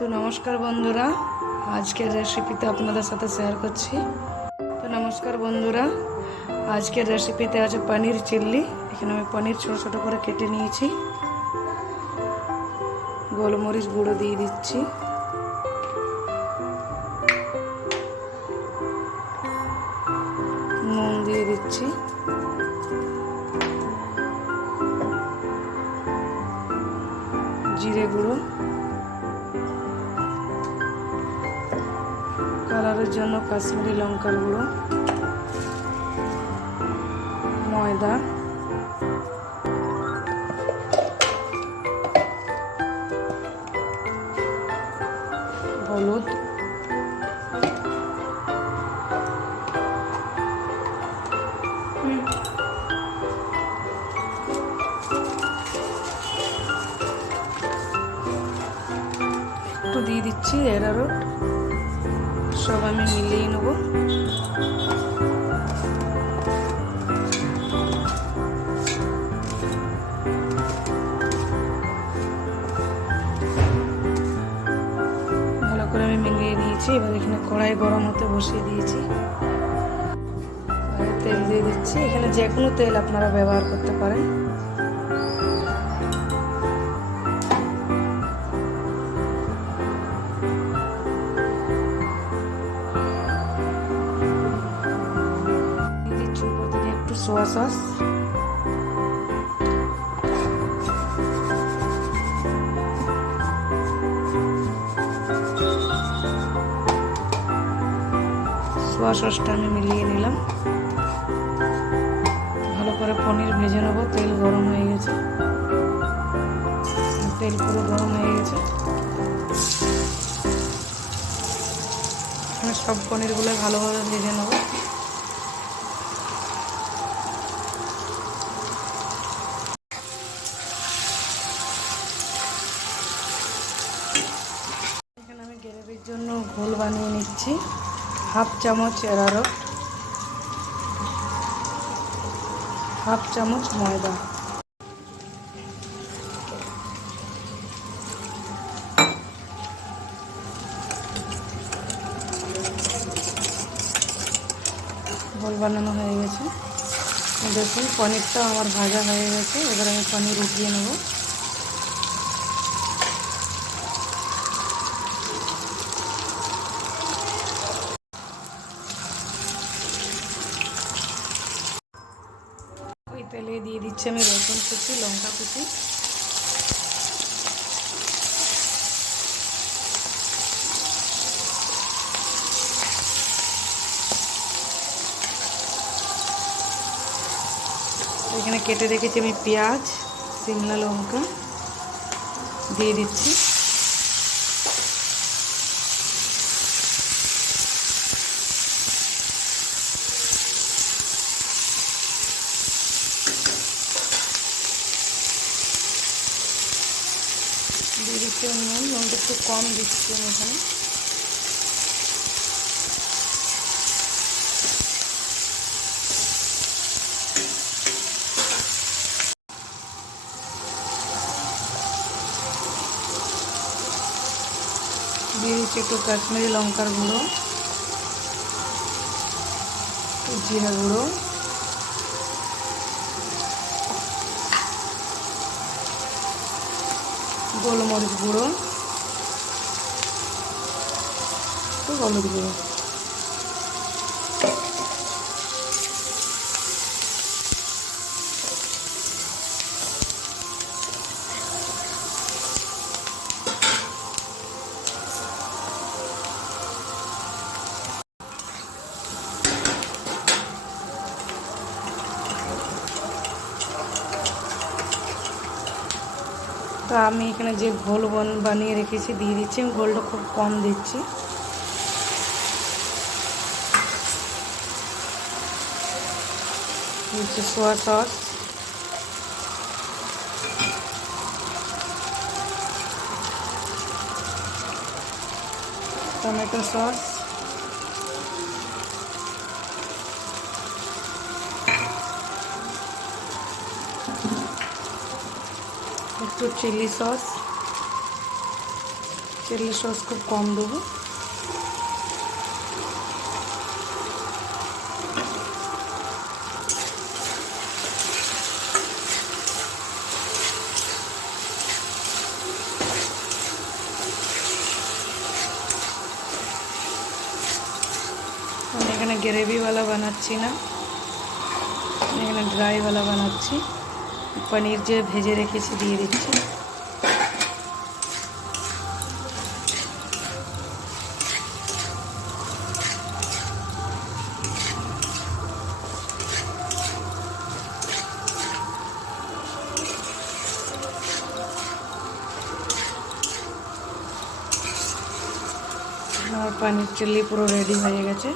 তো নমস্কার বন্ধুরা, আজকের রেসিপিতে আপনাদের সাথে শেয়ার করছি। তো নমস্কার বন্ধুরা, আজকের রেসিপিতে আছে পনির চিল্লি। এখানে আমি পনির ছোটো ছোটো করে কেটে নিয়েছি। গোলমরিচ গুঁড়ো দিয়ে দিচ্ছি, নুন দিয়ে দিচ্ছি, জিরে গুঁড়ো, কালারের জন্য কাশ্মীরি লঙ্কার গুঁড়ো, ময়দা, হলুদ, একটু দিয়ে দিচ্ছি অ্যারারুট। সব আমি মিলিয়ে নেব। ভালো করে আমি মিলিয়ে নিয়েছি। এবার এখানে কড়াই গরম হতে বসিয়ে দিয়েছি। তেল দিয়ে দিচ্ছি। এখানে যে কোনো তেল আপনারা ব্যবহার করতে পারেন। দিচ্ছি উপর থেকে একটু সোয়া সস, সোয়া সসটা আমি মিলিয়ে নিলাম। ভালো করে পনির ভেজে নেবো। তেল গরম হয়ে গেছে, তেল পুরো গরম হয়ে গেছে। আমি সব পনিরগুলো ভালোভাবে ভেজে নেব। এখানে আমি গ্রেভির জন্য ঘোল বানিয়ে নিচ্ছি। হাফ চামচ অ্যারারুট, হাফ চামচ ময়দা, ঘোল বানানো হয়ে গেছে। দেখুন পনিরটা আমার ভাজা হয়ে গেছে। এবার আমি পনির উঠিয়ে নেব। ওই তেলে দিয়ে দিচ্ছি আমি রসুন কুচি, লঙ্কা কুচি, এখানে কেটে রেখেছি আমি পেঁয়াজ, সিমলা লঙ্কা দিয়ে দিচ্ছি। দিয়ে দিচ্ছি নুন, নুনটা একটু কম দিচ্ছি আমি এখানে। দিয়ে দিচ্ছি একটু কাশ্মীরি লঙ্কার গুঁড়ো, জিরা গুঁড়ো, গোলমরিচ গুঁড়ো, একটু হলুদ গুঁড়ো। তো আমি এখানে যে ঘোল বানিয়ে রেখেছি দিয়ে দিচ্ছি। আমি ঘোলটা খুব কম দিচ্ছি। দিচ্ছি সোয়া সস, টমেটো সস, একটু চিলি সস, চিলি সস খুব কম দেবো। আমি এখানে গ্রেভিওয়ালা বানাচ্ছি না, আমি এখানে ড্রাইওয়ালা বানাচ্ছি। পনির যে ভেজে রেখেছি দিয়ে দিচ্ছি। আমার পনির চিলি পুরো রেডি হয়ে গেছে।